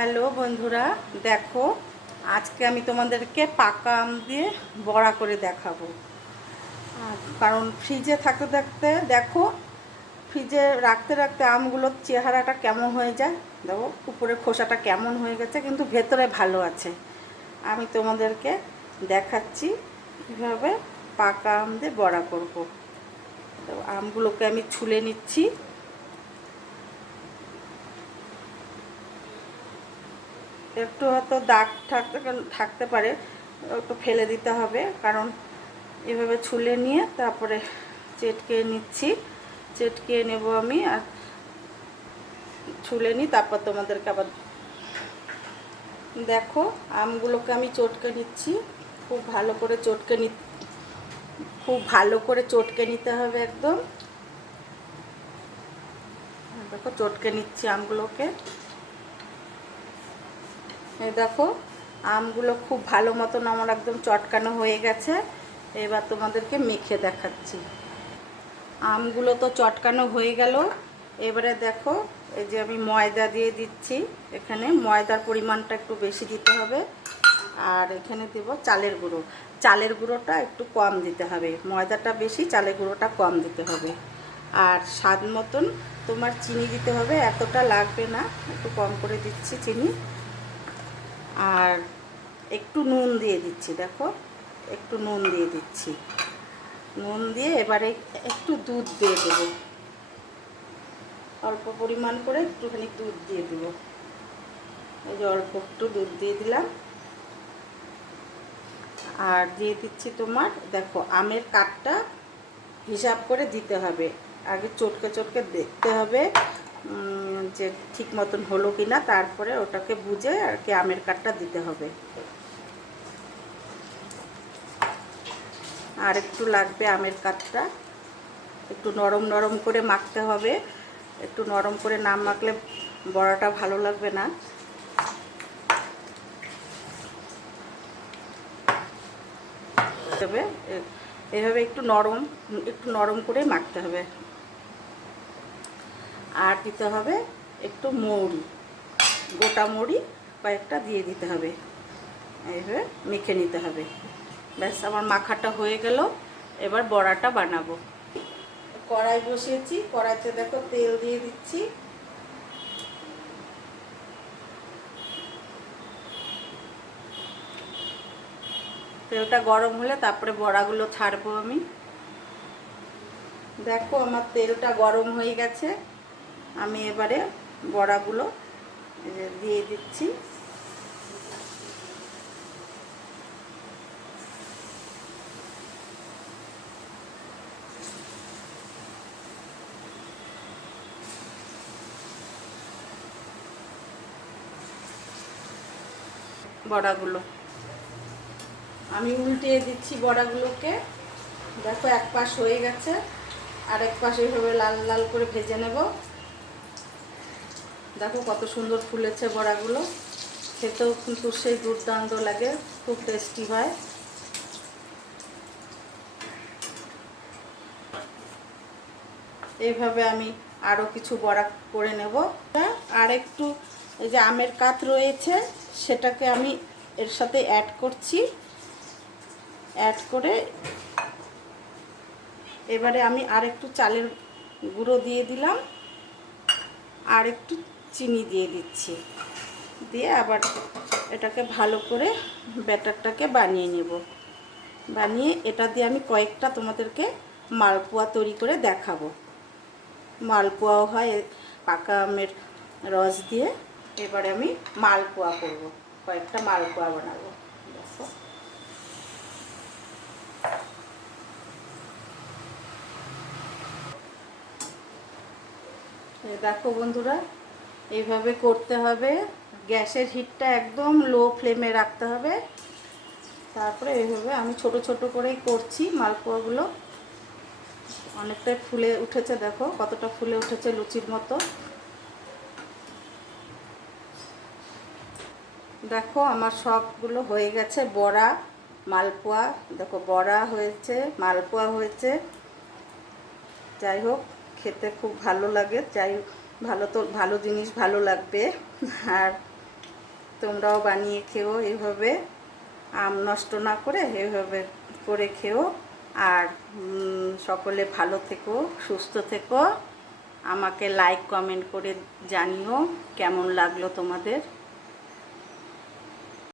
Hello বন্ধুরা, দেখো আজকে আমি তোমাদেরকে পাকা আম দিয়ে বড়া করে দেখাবো। কারণ ফ্রিজে থাকতে থাকতে দেখো, ফ্রিজে রাখতে রাখতে আমগুলোর চেহারাটা কেমন হয়ে যায়। দেখো উপরে খোসাটা কেমন হয়ে গেছে, কিন্তু ভেতরে ভালো আছে। আমি তোমাদেরকে দেখাচ্ছি কীভাবে পাকা আম দিয়ে বড়া করব। তো আমগুলোকে আমি ছুলে নিচ্ছি। একটু হয়তো দাগ থাকতে পারে, একটু ফেলে দিতে হবে, কারণ এভাবে ছুলে নিয়ে তারপরে চেটকে নিচ্ছি। চেটকে নেব আমি, আর ছুলে নিই, তারপর তোমাদেরকে আবার দেখো আমগুলোকে আমি চটকে নিচ্ছি। খুব ভালো করে চটকে নিতে হবে একদম। দেখো চটকে নিচ্ছি আমগুলোকে। এই দেখো আমগুলো খুব ভালো মতন আমার একদম চটকানো হয়ে গেছে। এবার তোমাদেরকে মেখে দেখাচ্ছি। আমগুলো তো চটকানো হয়ে গেল। এবারে দেখো এই যে আমি ময়দা দিয়ে দিচ্ছি। এখানে ময়দার পরিমাণটা একটু বেশি দিতে হবে। আর এখানে দেব চালের গুঁড়ো। চালের গুঁড়োটা একটু কম দিতে হবে, ময়দাটা বেশি, চালের গুঁড়োটা কম দিতে হবে। আর স্বাদ মতন তোমার চিনি দিতে হবে, এতটা লাগবে না, একটু কম করে দিচ্ছি চিনি। আর একটু নুন দিয়ে দিচ্ছি, দেখো একটু নুন দিয়ে দিচ্ছি। নুন দিয়ে এবারে একটু দুধ দিয়ে দেবো, অল্প পরিমাণ করে একটুখানি দুধ দিয়ে দেব। এই যে অল্প একটু দুধ দিয়ে দিলাম। আর দিয়ে দিচ্ছি তোমার, দেখো আমের কাঠটা হিসাব করে দিতে হবে। আগে চটকে চটকে দেখতে হবে যে ঠিক মতন হলো কি না, তারপরে ওটাকে বুঝে আর কি আমের কাঠটা দিতে হবে। আর একটু লাগবে আমের কাঠটা, একটু নরম নরম করে মাখতে হবে। একটু নরম করে না মাখলে বড়াটা ভালো লাগবে না। তবে এভাবে একটু নরম করে মাখতে হবে। আর দিতে হবে একটু মৌরি, গোটা মৌরি কয়েকটা দিয়ে দিতে হবে। এইভাবে মেখে নিতে হবে। ব্যাস আমার মাখাটা হয়ে গেল। এবার বড়াটা বানাবো। কড়াই বসিয়েছি, কড়াইতে দেখো তেল দিয়ে দিচ্ছি। তেলটা গরম হলে তারপরে বড়াগুলো ছাড়বো আমি। দেখো আমার তেলটা গরম হয়ে গেছে। আমি এবারে বড়াগুলো দিয়ে দিচ্ছি। বড়াগুলো আমি উল্টিয়ে দিচ্ছি বড়াগুলোকে। দেখো এক পাশ হয়ে গেছে, আর এক পাশ এইভাবে লাল লাল করে ভেজে নেব। দেখো কত সুন্দর ফুলেছে বড়াগুলো, খেতেও কিন্তু সেই দুর্দান্ত লাগে, খুব টেস্টি হয়। এইভাবে আমি আরও কিছু বড়া করে নেব। আর একটু এই যে আমের কাঠ রয়েছে, সেটাকে আমি এর সাথে অ্যাড করছি। অ্যাড করে এবারে আমি আর একটু চালের গুঁড়ো দিয়ে দিলাম, আর একটু চিনি দিয়ে দিচ্ছি। দিয়ে আবার এটাকে ভালো করে ব্যাটারটাকে বানিয়ে নেব। বানিয়ে এটা দিয়ে আমি কয়েকটা তোমাদেরকে মালপোয়া তৈরি করে দেখাবো। মালপোয়াও হয় পাকা আমের রস দিয়ে। এবারে আমি মালপোয়া করব, কয়েকটা মালপোয়া বানাবো। দেখো দেখো বন্ধুরা, এইভাবে করতে হবে। গ্যাসের হিটটা একদম লো ফ্লেমে রাখতে হবে। তারপরে এইভাবে আমি ছোট ছোট করেই করছি মালপোয়াগুলো। অনেকটাই ফুলে উঠেছে, দেখো কতটা ফুলে উঠেছে, লুচির মতো। দেখো আমার সবগুলো হয়ে গেছে বড়া, মালপোয়া। দেখো বড়া হয়েছে, মালপোয়া হয়েছে। যাই হোক, খেতে খুব ভালো লাগে। যাই হোক, ভালো জিনিস ভালো লাগবে। আর তোমরাও বানিয়ে খেও এইভাবে, আম নষ্ট না করে এইভাবে করে খেও। আর সকলে ভালো থেকো, সুস্থ থেকো। আমাকে লাইক কমেন্ট করে জানিও কেমন লাগলো তোমাদের।